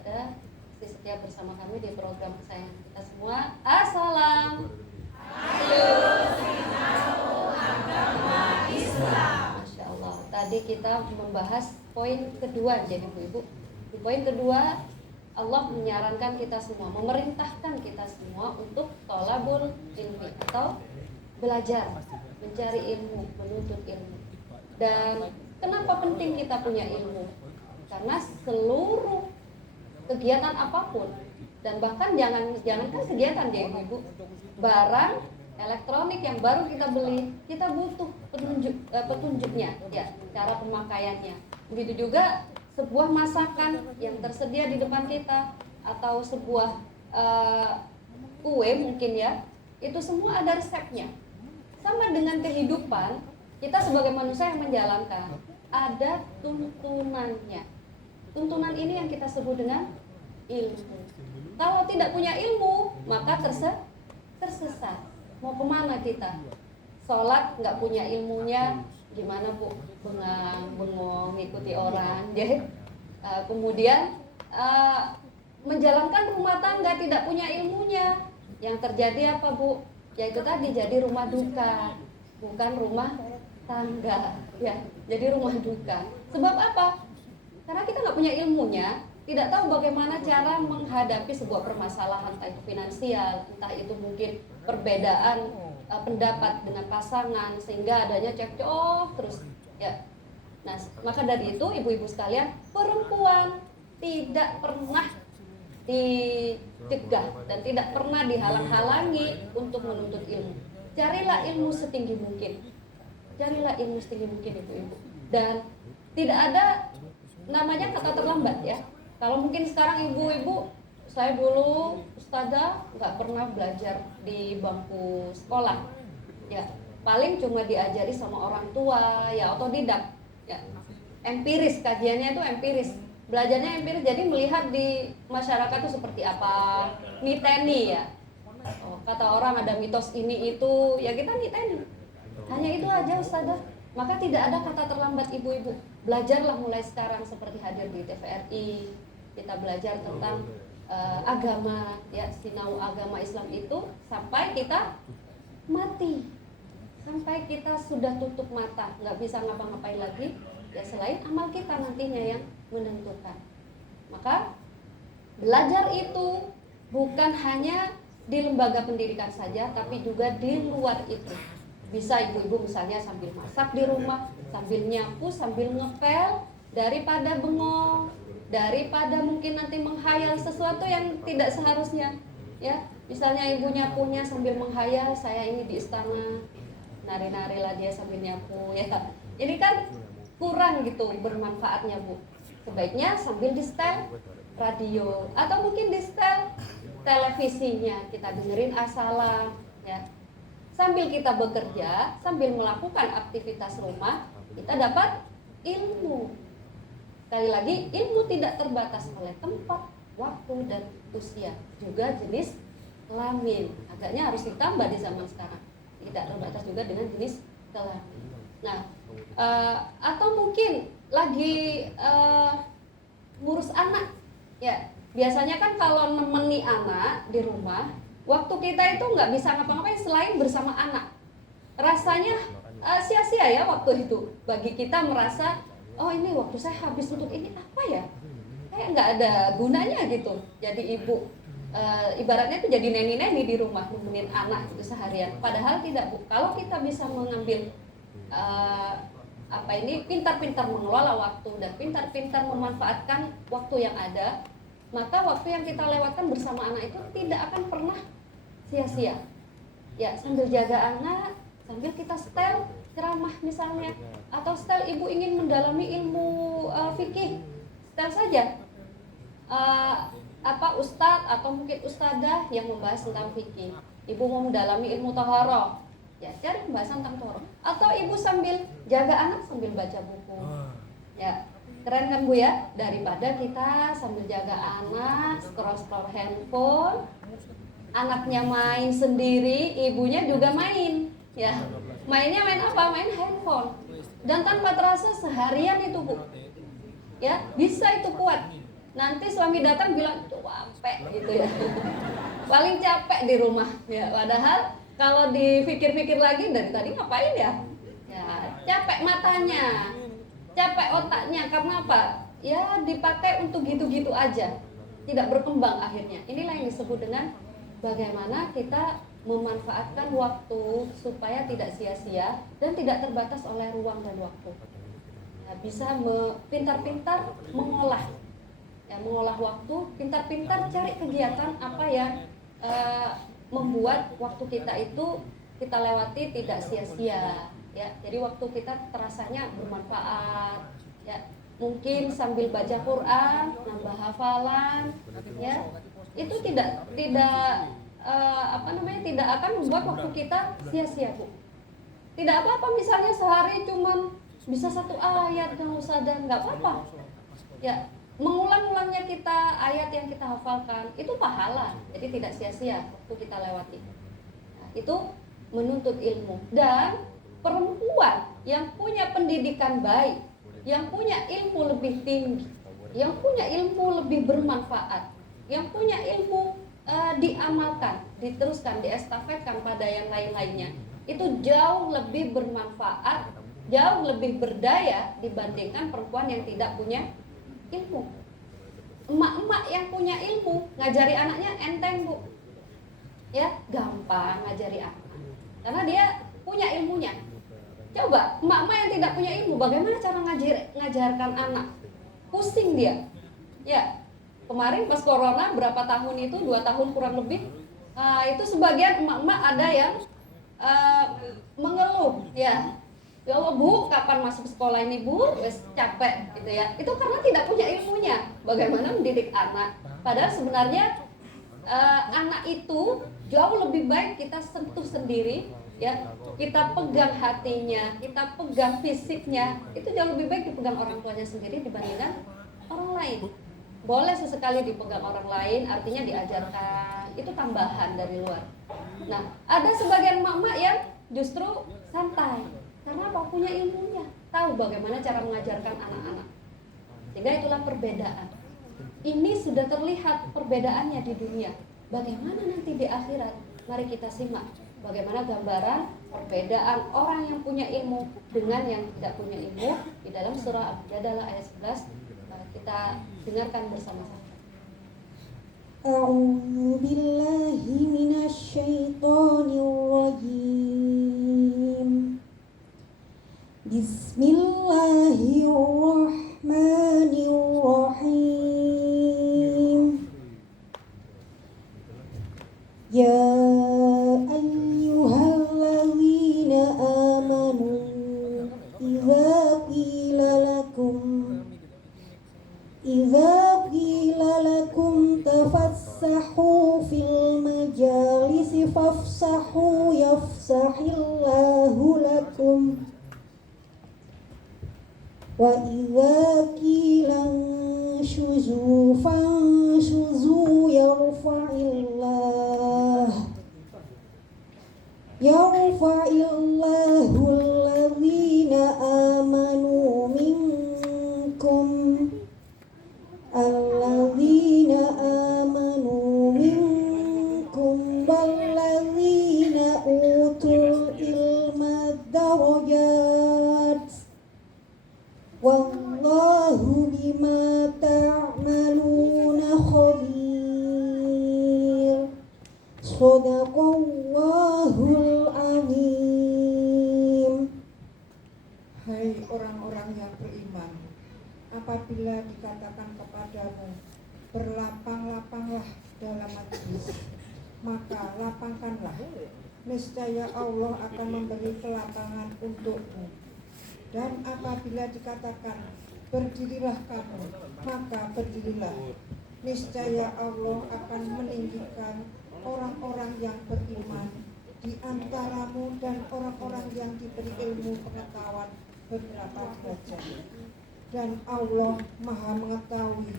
pada setia bersama kami di program kesayangan kita semua. Assalamualaikum. Masya Allah. Tadi kita membahas poin kedua, jadi ibu-ibu. Di poin kedua, Allah menyarankan kita semua, memerintahkan kita semua untuk thalabul ilmi atau belajar, mencari ilmu, menuntut ilmu. Dan kenapa penting kita punya ilmu? Karena seluruh kegiatan apapun, dan bahkan jangankan kegiatan ya ibu, barang elektronik yang baru kita beli, kita butuh petunjuknya, ya, cara pemakaiannya. Begitu juga sebuah masakan yang tersedia di depan kita, atau sebuah kue mungkin ya, itu semua ada resepnya. Sama dengan kehidupan, kita sebagai manusia yang menjalankan, ada tuntunannya. Tuntunan ini yang kita sebut dengan ilmu. Kalau tidak punya ilmu, maka tersesat. Mau kemana kita? Sholat nggak punya ilmunya, gimana bu? Bengong ngikuti orang. Kemudian menjalankan rumah tangga tidak punya ilmunya. Yang terjadi apa bu? Yaitu tadi jadi rumah duka, bukan rumah tangga. Ya, jadi rumah duka. Sebab apa? Karena kita nggak punya ilmunya, tidak tahu bagaimana cara menghadapi sebuah permasalahan, entah itu finansial, entah itu mungkin perbedaan pendapat dengan pasangan, sehingga adanya cekcok terus ya. Nah, maka dari itu ibu-ibu sekalian, perempuan tidak pernah dicegah dan tidak pernah dihalang-halangi untuk menuntut ilmu. Carilah ilmu setinggi mungkin. Carilah ilmu setinggi mungkin ibu-ibu. Dan tidak ada namanya kata terlambat ya. Kalau mungkin sekarang ibu-ibu, saya dulu ustazah nggak pernah belajar di bangku sekolah, ya paling cuma diajari sama orang tua, ya otodidak, ya empiris, kajiannya itu empiris, belajarnya empiris, jadi melihat di masyarakat itu seperti apa, niteni ya. Kata orang ada mitos ini itu, ya kita niteni, hanya itu aja ustazah. Maka tidak ada kata terlambat ibu-ibu. Belajarlah mulai sekarang, seperti hadir di TVRI, kita belajar tentang agama, ya sinau agama Islam itu sampai kita mati, sampai kita sudah tutup mata, nggak bisa ngapa-ngapain lagi, ya selain amal kita nantinya yang menentukan. Maka belajar itu bukan hanya di lembaga pendidikan saja, tapi juga di luar itu. Bisa ibu-ibu misalnya sambil masak di rumah, sambil nyapu, sambil ngepel, daripada bengong, daripada mungkin nanti menghayal sesuatu yang tidak seharusnya, ya misalnya ibu nyapunya sambil menghayal saya ini di istana, nari-nari lah dia sambil nyapu, ya ini kan kurang gitu bermanfaatnya bu. Sebaiknya sambil di setel radio atau mungkin di setel televisinya, kita dengerin asalam, ya sambil kita bekerja, sambil melakukan aktivitas rumah, kita dapat ilmu. Sekali lagi, ilmu tidak terbatas oleh tempat, waktu, dan usia. Juga jenis kelamin. Agaknya harus ditambah di zaman sekarang. Tidak terbatas juga dengan jenis kelamin. Nah, atau mungkin lagi ngurus anak. Ya, biasanya kan kalau nemeni anak di rumah, waktu kita itu nggak bisa ngapa-ngapain selain bersama anak. Rasanya sia-sia ya waktu itu. Bagi kita merasa, oh ini waktu saya habis untuk ini apa ya? Kayak nggak ada gunanya gitu. Jadi ibu ibaratnya itu jadi neni-neni di rumah nemenin anak itu seharian. Padahal tidak bu. Kalau kita bisa mengambil pintar-pintar mengelola waktu dan pintar-pintar memanfaatkan waktu yang ada, maka waktu yang kita lewatkan bersama anak itu tidak akan pernah sia-sia. Ya sambil jaga anak, sambil kita setel ceramah misalnya, atau setel ibu ingin mendalami ilmu fikih, setel saja ustadz atau mungkin ustadzah yang membahas tentang fikih. Ibu mau mendalami ilmu taharah, ya cari pembahasan tentang taharah. Atau ibu sambil jaga anak sambil baca buku, ya keren kan bu ya, daripada kita sambil jaga anak scroll handphone, anaknya main sendiri, ibunya juga main, ya mainnya main apa? Main handphone. Dan tanpa terasa seharian itu bu, ya bisa itu kuat. nanti suami datang bilang capek gitu ya. Paling capek di rumah ya, padahal kalau dipikir-pikir lagi dari tadi ngapain ya? Ya, capek matanya, capek otaknya, karena apa? Ya dipakai untuk gitu-gitu aja, tidak berkembang akhirnya. Inilah yang disebut dengan bagaimana kita memanfaatkan waktu supaya tidak sia-sia dan tidak terbatas oleh ruang dan waktu. Ya, bisa pintar-pintar mengolah, ya, mengolah waktu, pintar-pintar cari kegiatan apa yang membuat waktu kita itu kita lewati tidak sia-sia. Ya, jadi waktu kita terasanya bermanfaat, ya, mungkin sambil baca Quran, nambah hafalan, ya, itu tidak tidak akan membuat waktu kita sia-sia, Bu. Tidak apa-apa misalnya sehari cuman bisa 1 ayat nggak usah, dan nggak apa-apa, ya, mengulang-ulangnya kita ayat yang kita hafalkan itu pahala, jadi tidak sia-sia waktu kita lewati. Nah, itu menuntut ilmu. Dan perempuan yang punya pendidikan baik, yang punya ilmu lebih tinggi, yang punya ilmu lebih bermanfaat, yang punya ilmu diamalkan, diteruskan, diestafetkan pada yang lain-lainnya, itu jauh lebih bermanfaat, jauh lebih berdaya dibandingkan perempuan yang tidak punya ilmu. Emak-emak yang punya ilmu ngajari anaknya enteng, Bu. Ya, gampang ngajari anak karena dia punya ilmunya. Coba emak-emak yang tidak punya ilmu, bagaimana cara ngajarkan anak? Pusing dia. Ya, kemarin pas corona berapa tahun itu, 2 tahun kurang lebih, itu sebagian emak-emak ada yang mengeluh, ya, ya Allah Bu, kapan masuk sekolah ini Bu, wes capek gitu ya. Itu karena tidak punya ilmunya bagaimana mendidik anak. Padahal sebenarnya anak itu jauh lebih baik kita sentuh sendiri, ya, kita pegang hatinya, kita pegang fisiknya, itu jauh lebih baik dipegang orang tuanya sendiri dibandingkan orang lain. Boleh sesekali dipegang orang lain, artinya diajarkan, itu tambahan dari luar. Nah, ada sebagian mama yang justru santai, karena apa? Punya ilmunya, tahu bagaimana cara mengajarkan anak-anak. Sehingga itulah perbedaan. Ini sudah terlihat perbedaannya di dunia. Bagaimana nanti di akhirat? Mari kita simak bagaimana gambaran perbedaan orang yang punya ilmu dengan yang tidak punya ilmu di dalam surah Al-Mujadalah ayat 11. Kita dengarkan bersama-sama. A'udzu billahi minasyaitonir rajim. Bismillahirrahmanirrahim. Ya ayyuhalladzina amanu idza qila lakum tafassahu fil majalisi fafsahu yafsahillahu lakum wa idza qila shuzu fanshuzu yarfa'illahu alladhina amanu minkum walladzina utul ilma darajat wallahu bima ta'maluna khabir. Shadaqallahul azim. Hai orang-orang yang beriman, apabila dikatakan kepadamu, berlapang-lapanglah dalam majelis, maka lapangkanlah. Niscaya Allah akan memberi kelapangan untukmu. Dan apabila dikatakan, berdirilah kamu, maka berdirilah. Niscaya Allah akan meninggikan orang-orang yang beriman di antaramu dan orang-orang yang diberi ilmu pengetahuan beberapa derajat. Dan Allah Maha mengetahui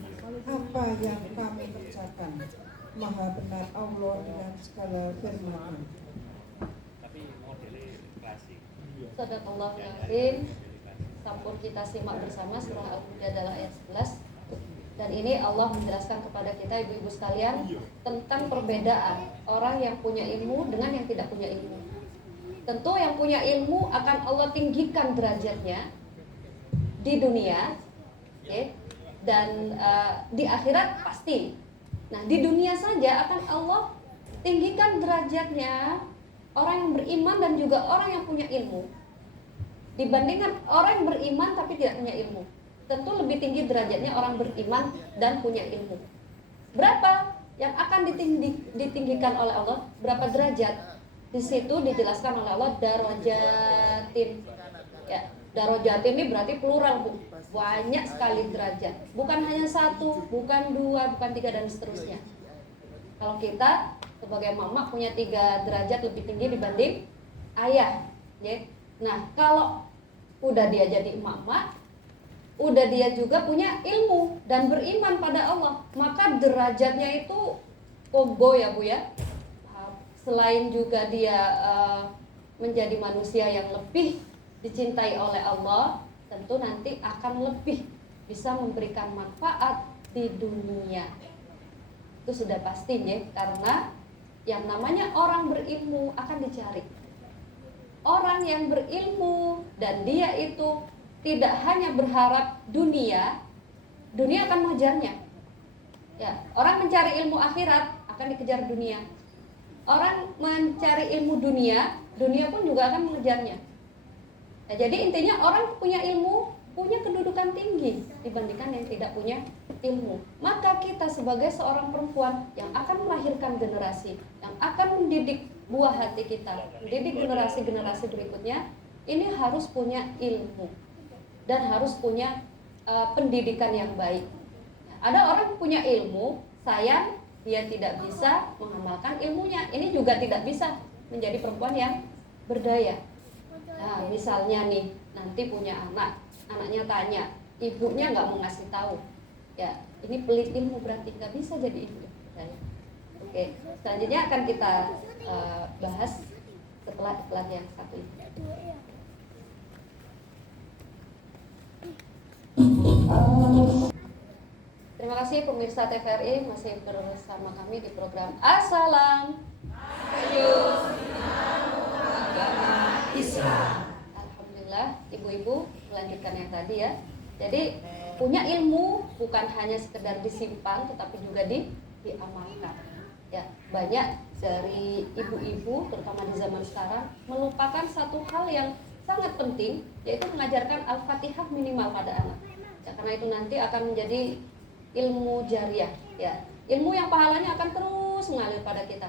apa yang kami kerjakan. Maha benar Allah dengan segala firman. Shadaqallahul azim. Sampun kita simak bersama surah Al-Mujadalah ayat 11. Dan ini Allah menjelaskan kepada kita ibu-ibu sekalian tentang perbedaan orang yang punya ilmu dengan yang tidak punya ilmu. Tentu yang punya ilmu akan Allah tinggikan derajatnya di dunia, okay? Dan di akhirat pasti. Nah, di dunia saja akan Allah tinggikan derajatnya orang yang beriman dan juga orang yang punya ilmu dibandingkan orang yang beriman tapi tidak punya ilmu. Tentu lebih tinggi derajatnya orang beriman dan punya ilmu. Berapa yang akan ditinggikan oleh Allah? Berapa derajat? Di situ dijelaskan oleh Allah darajatin. Ya, darajatin ini berarti plural, Bu. Banyak sekali derajat. Bukan hanya satu, bukan dua, bukan tiga dan seterusnya. Kalau kita sebagai mama punya 3 derajat lebih tinggi dibanding ayah, ya. Nah, kalau udah dia jadi mama, udah dia juga punya ilmu dan beriman pada Allah, maka derajatnya itu combo ya Bu ya. Selain juga dia menjadi manusia yang lebih dicintai oleh Allah, tentu nanti akan lebih bisa memberikan manfaat di dunia. Itu sudah pasti ya, karena yang namanya orang berilmu akan dicari. Orang yang berilmu dan dia itu tidak hanya berharap dunia akan mengejarnya. Ya, orang mencari ilmu akhirat akan dikejar dunia. Orang mencari ilmu dunia pun juga akan mengejarnya. Nah, jadi intinya orang punya ilmu punya kedudukan tinggi dibandingkan yang tidak punya ilmu. Maka kita sebagai seorang perempuan yang akan melahirkan generasi, yang akan mendidik buah hati kita, mendidik generasi-generasi berikutnya, ini harus punya ilmu dan harus punya pendidikan yang baik. Ada orang punya ilmu, sayang dia tidak bisa mengamalkan ilmunya. Ini juga tidak bisa menjadi perempuan yang berdaya. Nah, misalnya nih, nanti punya anaknya tanya, ibunya nggak mau ngasih tahu. Ya, ini pelit ilmu berarti nggak bisa jadi ibu. Oke, selanjutnya akan kita bahas setelah iklan yang satu ini. Terima kasih pemirsa TVRI masih bersama kami di program Assalam Agama Islam. Alhamdulillah, ibu-ibu melanjutkan yang tadi ya. Jadi punya ilmu bukan hanya sekedar disimpan, tetapi juga diamalkan. Ya, banyak dari ibu-ibu terutama di zaman sekarang melupakan satu hal yang sangat penting, yaitu mengajarkan Al-Fatihah minimal pada anak. Ya, karena itu nanti akan menjadi ilmu jariah, ya, ilmu yang pahalanya akan terus mengalir pada kita.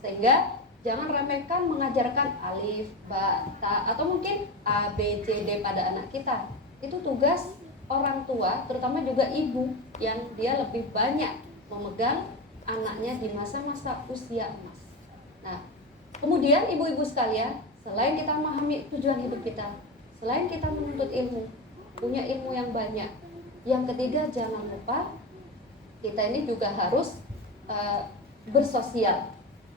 Sehingga jangan remehkan mengajarkan alif, ba, ta, atau mungkin a, b, c, d pada anak kita. Itu tugas orang tua, terutama juga ibu yang dia lebih banyak memegang anaknya di masa-masa usia emas. Nah, kemudian ibu-ibu sekalian, selain kita memahami tujuan hidup kita, selain kita menuntut ilmu, punya ilmu yang banyak, yang ketiga jangan lupa kita ini juga harus bersosial.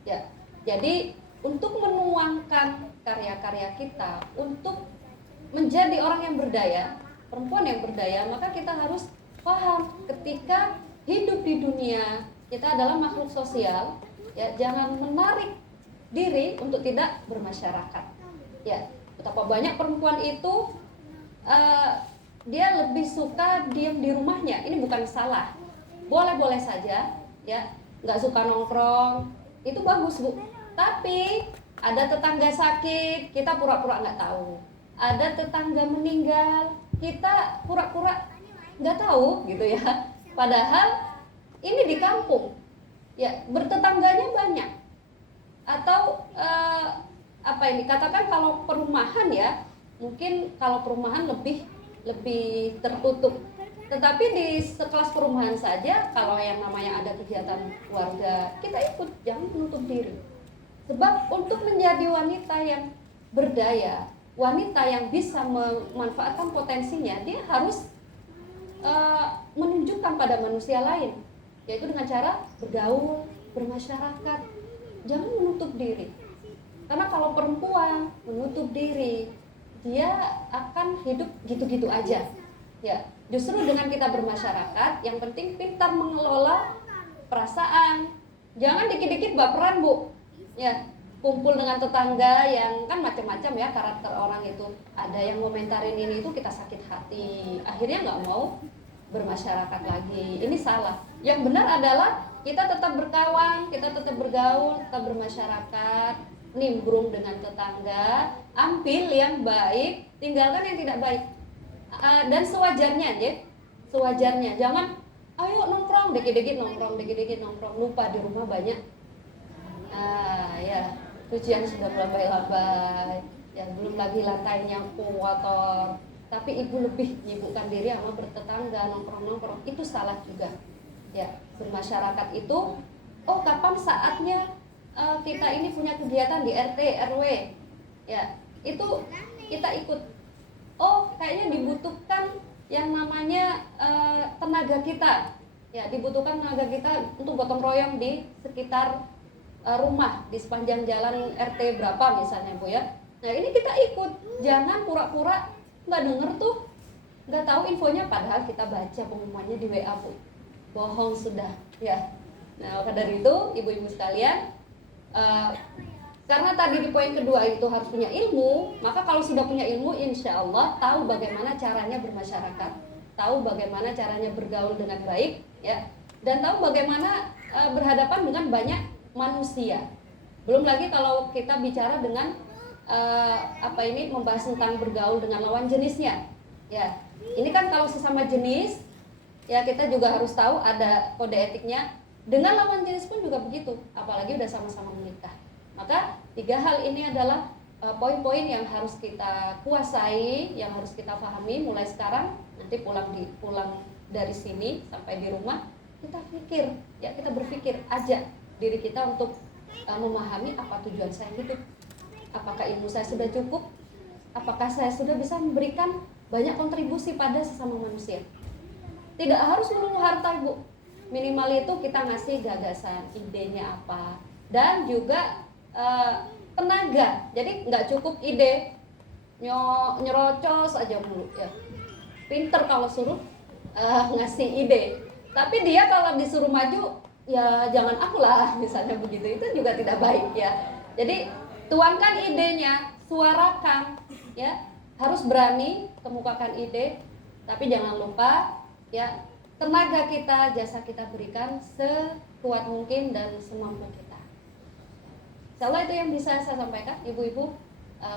Ya, jadi untuk menuangkan karya-karya kita, untuk menjadi orang yang berdaya, perempuan yang berdaya, maka kita harus paham ketika hidup di dunia kita adalah makhluk sosial, ya, jangan menarik diri untuk tidak bermasyarakat. Ya, betapa banyak perempuan itu dia lebih suka diam di rumahnya. Ini bukan salah, boleh-boleh saja, ya, nggak suka nongkrong, itu bagus Bu. Tapi ada tetangga sakit, kita pura-pura nggak tahu. Ada tetangga meninggal, kita pura-pura nggak tahu gitu ya. Padahal ini di kampung, ya, bertetangganya banyak. Atau apa ini katakan kalau perumahan ya, mungkin kalau perumahan lebih tertutup. Tetapi di sekelas perumahan saja, kalau yang namanya ada kegiatan keluarga, kita ikut, jangan menutup diri. Sebab untuk menjadi wanita yang berdaya, wanita yang bisa memanfaatkan potensinya, dia harus menunjukkan pada manusia lain, yaitu dengan cara bergaul, bermasyarakat. Jangan menutup diri. Karena kalau perempuan menutup diri, dia akan hidup gitu-gitu aja. Ya, Justru dengan kita bermasyarakat, yang penting pintar mengelola perasaan. Jangan dikit-dikit baperan, Bu. Ya, kumpul dengan tetangga yang kan macam-macam ya karakter orang itu. Ada yang komentarin ini itu kita sakit hati. Akhirnya nggak mau bermasyarakat lagi. Ini salah. Yang benar adalah kita tetap berkawan, kita tetap bergaul, tetap bermasyarakat, nimbrung dengan tetangga, ambil yang baik, tinggalkan yang tidak baik. Dan sewajarnya aja, sewajarnya. Jangan ayo nongkrong, dikit-dikit nongkrong, dikit-dikit nongkrong, lupa di rumah banyak. Ya, cucian sudah lambai-lambai, ya belum lagi lantainya kotor. Tapi ibu lebih menyibukkan diri sama bertetangga, nongkrong-nongkrong, itu salah juga. Ya, bermasyarakat itu, oh kapan saatnya kita ini punya kegiatan di RT, RW, ya itu kita ikut. Oh kayaknya dibutuhkan yang namanya tenaga kita, ya dibutuhkan tenaga kita untuk gotong royong di sekitar rumah, di sepanjang jalan RT berapa misalnya Bu ya. Nah ini kita ikut, jangan pura-pura nggak denger tuh, nggak tahu infonya, padahal kita baca pengumumannya di WA Bu. Bohong sudah ya. Nah maka dari itu ibu-ibu sekalian, karena tadi di poin kedua itu harus punya ilmu, maka kalau sudah punya ilmu insya Allah tahu bagaimana caranya bermasyarakat, tahu bagaimana caranya bergaul dengan baik ya, dan tahu bagaimana berhadapan dengan banyak manusia. Belum lagi kalau kita bicara dengan membahas tentang bergaul dengan lawan jenisnya ya. Ini kan kalau sesama jenis ya kita juga harus tahu ada kode etiknya. Dengan lawan jenis pun juga begitu, apalagi udah sama-sama menikah. Maka 3 hal ini adalah poin-poin yang harus kita kuasai, yang harus kita pahami mulai sekarang. Nanti pulang dari sini sampai di rumah kita pikir, ya kita berpikir aja diri kita untuk memahami apa tujuan saya hidup. Apakah ilmu saya sudah cukup? Apakah saya sudah bisa memberikan banyak kontribusi pada sesama manusia? Tidak harus melulu harta, Bu. Minimal itu kita ngasih gagasan, idenya apa, dan juga tenaga. Jadi nggak cukup ide, nyerocos aja mulu ya. Pinter kalau suruh ngasih ide, tapi dia kalau disuruh maju ya jangan aku lah misalnya begitu, itu juga tidak baik ya. Jadi tuangkan idenya, suarakan ya, harus berani kemukakan ide, tapi jangan lupa ya tenaga kita, jasa kita berikan sekuat mungkin dan semampu kita. Insya Allah itu yang bisa saya sampaikan, ibu-ibu.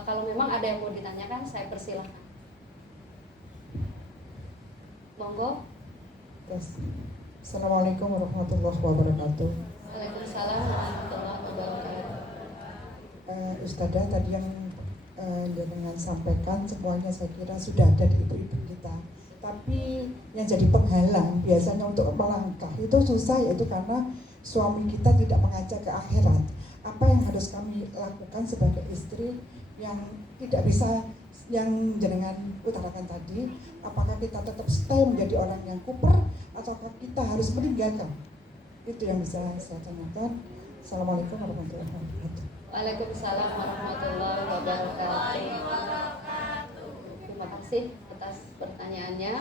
Kalau memang ada yang mau ditanyakan, saya persilahkan. Monggo. Yes. Assalamualaikum warahmatullahi wabarakatuh. Waalaikumsalam warahmatullahi wabarakatuh. Ustadzah tadi yang dengan sampaikan semuanya saya kira sudah ada di ibu-ibu kita. Tapi yang jadi penghalang biasanya untuk melangkah itu susah, yaitu karena suami kita tidak mengajak ke akhirat. Apa yang harus kami lakukan sebagai istri yang tidak bisa yang jenengan utarakan tadi? Apakah kita tetap stay menjadi orang yang kuper, ataukah kita harus meninggalkan? Itu yang bisa saya tanyakan. Assalamualaikum warahmatullahi wabarakatuh. Waalaikumsalam warahmatullahi wabarakatuh. Terima kasih atas pertanyaannya.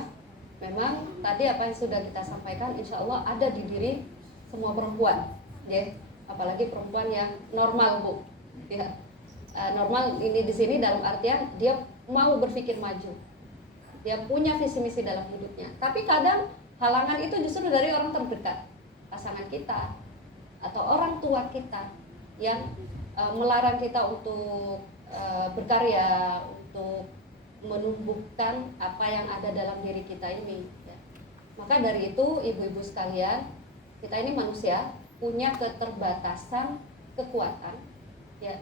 Memang tadi apa yang sudah kita sampaikan insya Allah ada di diri semua perempuan ya, apalagi perempuan yang normal Bu ya. Normal ini di sini dalam artian dia mau berpikir maju, dia punya visi misi dalam hidupnya. Tapi kadang halangan itu justru dari orang terdekat, pasangan kita atau orang tua kita yang melarang kita untuk berkarya, untuk menumbuhkan apa yang ada dalam diri kita ini ya. Maka dari itu ibu-ibu sekalian, kita ini manusia punya keterbatasan kekuatan ya,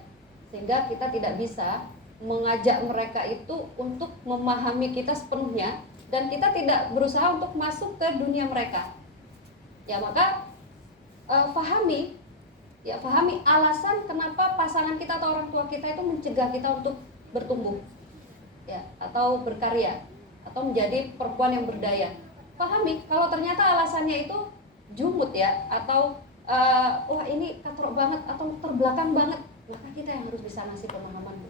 sehingga kita tidak bisa mengajak mereka itu untuk memahami kita sepenuhnya, dan kita tidak berusaha untuk masuk ke dunia mereka ya. Maka pahami alasan kenapa pasangan kita atau orang tua kita itu mencegah kita untuk bertumbuh ya, atau berkarya, atau menjadi perempuan yang berdaya. Pahami kalau ternyata alasannya itu jumut ya, atau wah ini katrok banget atau terbelakang banget, maka kita yang harus bisa ngasih pemahaman.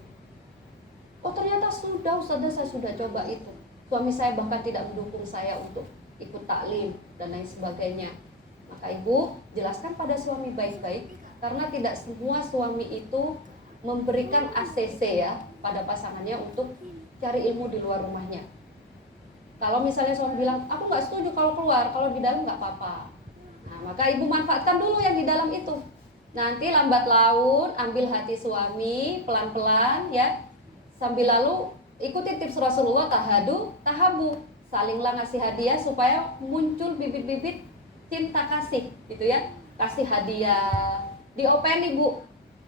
Oh ternyata sudah Ustazah, saya sudah coba itu, suami saya bahkan tidak mendukung saya untuk ikut taklim dan lain sebagainya. Maka ibu jelaskan pada suami baik-baik, karena tidak semua suami itu memberikan ACC ya pada pasangannya untuk cari ilmu di luar rumahnya. Kalau misalnya suami bilang, aku nggak setuju kalau keluar, kalau di dalam nggak apa-apa. Nah, maka ibu manfaatkan dulu yang di dalam itu. Nanti lambat laun ambil hati suami pelan-pelan ya, sambil lalu ikuti tips Rasulullah, tahadu, tahabu, salinglah ngasih hadiah supaya muncul bibit-bibit cinta kasih gitu ya. Kasih hadiah, diopeni bu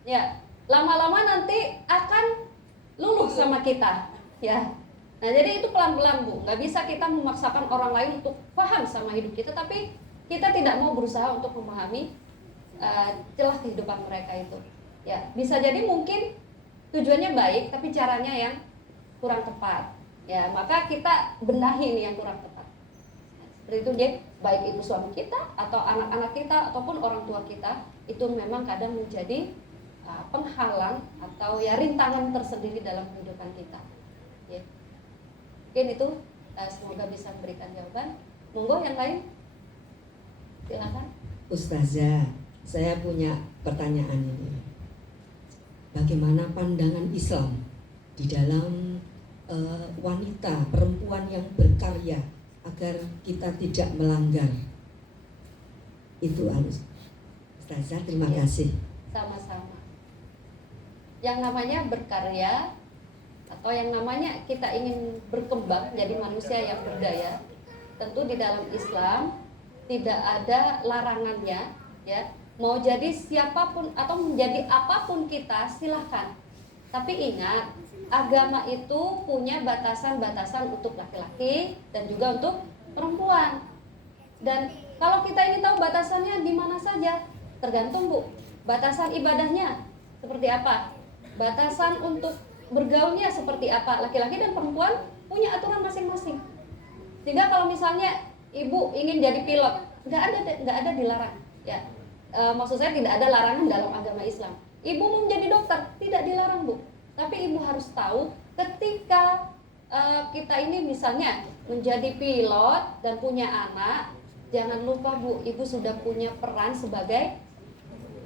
ya, lama-lama nanti akan luluh sama kita ya. Nah jadi itu pelan-pelan bu, nggak bisa kita memaksakan orang lain untuk paham sama hidup kita, tapi kita tidak mau berusaha untuk memahami celah kehidupan mereka itu ya. Bisa jadi mungkin tujuannya baik tapi caranya yang kurang tepat ya, maka kita benahi nih yang kurang tepat. Nah, seperti itu dia, baik itu suami kita atau anak-anak kita ataupun orang tua kita, itu memang kadang menjadi penghalang atau ya rintangan tersendiri dalam kehidupan kita ya. Mungkin itu semoga bisa memberikan jawaban. Monggo yang lain, silakan. Ustazah, saya punya pertanyaan ini. Bagaimana pandangan Islam di dalam wanita, perempuan yang berkarya agar kita tidak melanggar? Itu harus. Ustazah, terima kasih. Sama-sama. Yang namanya berkarya atau yang namanya kita ingin berkembang jadi manusia yang berdaya, tentu di dalam Islam tidak ada larangannya ya. Mau jadi siapapun atau menjadi apapun kita silahkan. Tapi ingat, agama itu punya batasan-batasan untuk laki-laki dan juga untuk perempuan. Dan kalau kita ingin tahu batasannya di mana saja, tergantung bu, batasan ibadahnya seperti apa, batasan untuk bergaulnya seperti apa. Laki-laki dan perempuan punya aturan masing-masing. Sehingga kalau misalnya ibu ingin jadi pilot, nggak ada dilarang ya. Maksud saya tidak ada larangan dalam agama Islam. Ibu mau menjadi dokter, tidak dilarang bu. Tapi ibu harus tahu ketika kita ini misalnya menjadi pilot dan punya anak, jangan lupa bu, ibu sudah punya peran sebagai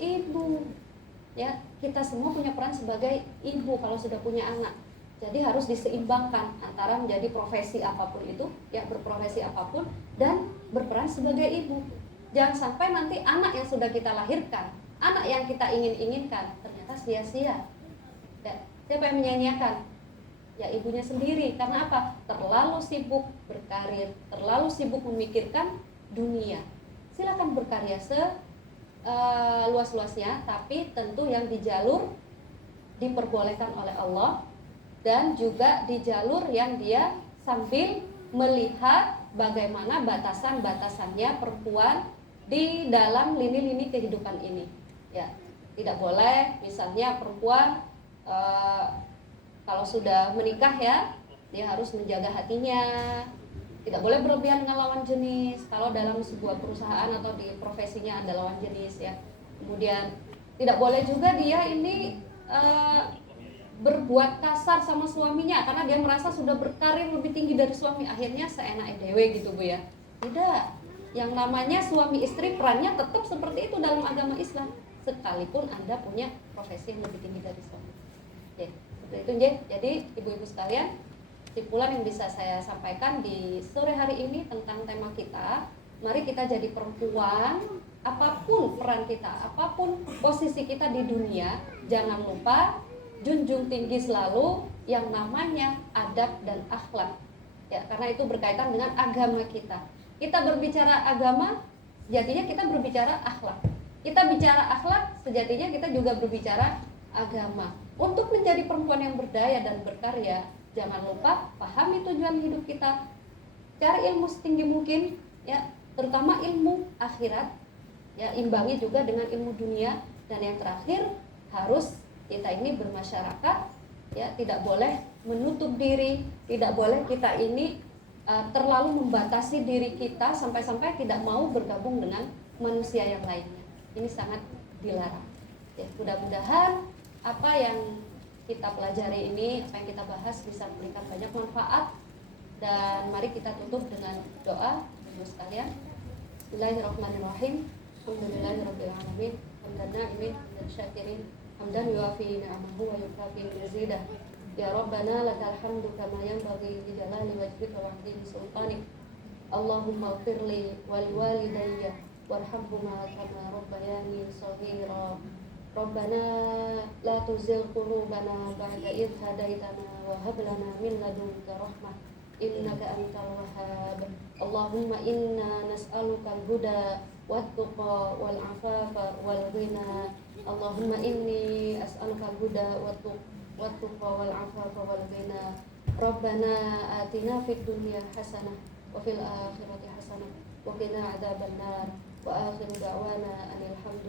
ibu. Ya, kita semua punya peran sebagai ibu kalau sudah punya anak. Jadi harus diseimbangkan antara menjadi profesi apapun itu, ya berprofesi apapun dan berperan sebagai ibu. Jangan sampai nanti anak yang sudah kita lahirkan, anak yang kita inginkan ternyata sia-sia. Ya, siapa yang menyanyiakan? Ya ibunya sendiri. Karena apa? Terlalu sibuk berkarir, terlalu sibuk memikirkan dunia. Silakan berkarya luas-luasnya, tapi tentu yang di jalur diperbolehkan oleh Allah, dan juga di jalur yang dia sambil melihat bagaimana batasan-batasannya perempuan di dalam lini-lini kehidupan ini. Ya, tidak boleh misalnya perempuan kalau sudah menikah ya, dia harus menjaga hatinya. Tidak boleh berlebihan dengan lawan jenis. Kalau dalam sebuah perusahaan atau di profesinya ada lawan jenis ya. Kemudian tidak boleh juga dia ini berbuat kasar sama suaminya karena dia merasa sudah berkarir lebih tinggi dari suami, akhirnya seenak dewe gitu bu ya. Tidak. Yang namanya suami istri perannya tetap seperti itu dalam agama Islam, sekalipun Anda punya profesi yang lebih tinggi dari suami. Ya, seperti itu ya. Jadi ibu-ibu sekalian, kesimpulan yang bisa saya sampaikan di sore hari ini tentang tema kita, mari kita jadi perempuan, apapun peran kita, apapun posisi kita di dunia, jangan lupa junjung tinggi selalu yang namanya adab dan akhlak. Ya, karena itu berkaitan dengan agama kita. Kita berbicara agama, sejatinya kita berbicara akhlak. Kita bicara akhlak, sejatinya kita juga berbicara agama. Untuk menjadi perempuan yang berdaya dan berkarya, jangan lupa pahami tujuan hidup kita. Cari ilmu setinggi mungkin, ya, terutama ilmu akhirat. Ya, imbangi juga dengan ilmu dunia. Dan yang terakhir, harus kita ini bermasyarakat, ya, tidak boleh menutup diri, tidak boleh kita ini terlalu membatasi diri kita sampai-sampai tidak mau bergabung dengan manusia yang lainnya. Ini sangat dilarang. Ya, mudah-mudahan apa yang kita pelajari ini, apa yang kita bahas bisa memberikan banyak manfaat Dan mari kita tutup dengan doa Ibu sekalian. Bismillahirrahmanirrahim. Alhamdulillahirabbil alamin. Hamdan na'imin dan syakirin. Hamdan yuafi ni'amahu wa yukafi mazidah. Ya Rabbana lakal hamdu kama yanbaghi li jalali wajhika wa 'azimi sultanik. Allahumma ighfirli wa liwalidayya warhamhuma kama rabbayani shaghira. Rabbana la tuzigh qulubana ba'da idh hadaitana wa hab lana min ladunka rahmah innaka antal wahhab. Allahumma inna nas'aluka al-huda wat-tuqa wal 'afafa wal ghina. Allahumma inni as'aluka al-huda wat-tuqa wal 'afafa wal ghina. Rabbana atina fid dunya hasanah wa fil akhirati hasanah wa qina adzabannar. Wa akhiru da'wana alhamdulillah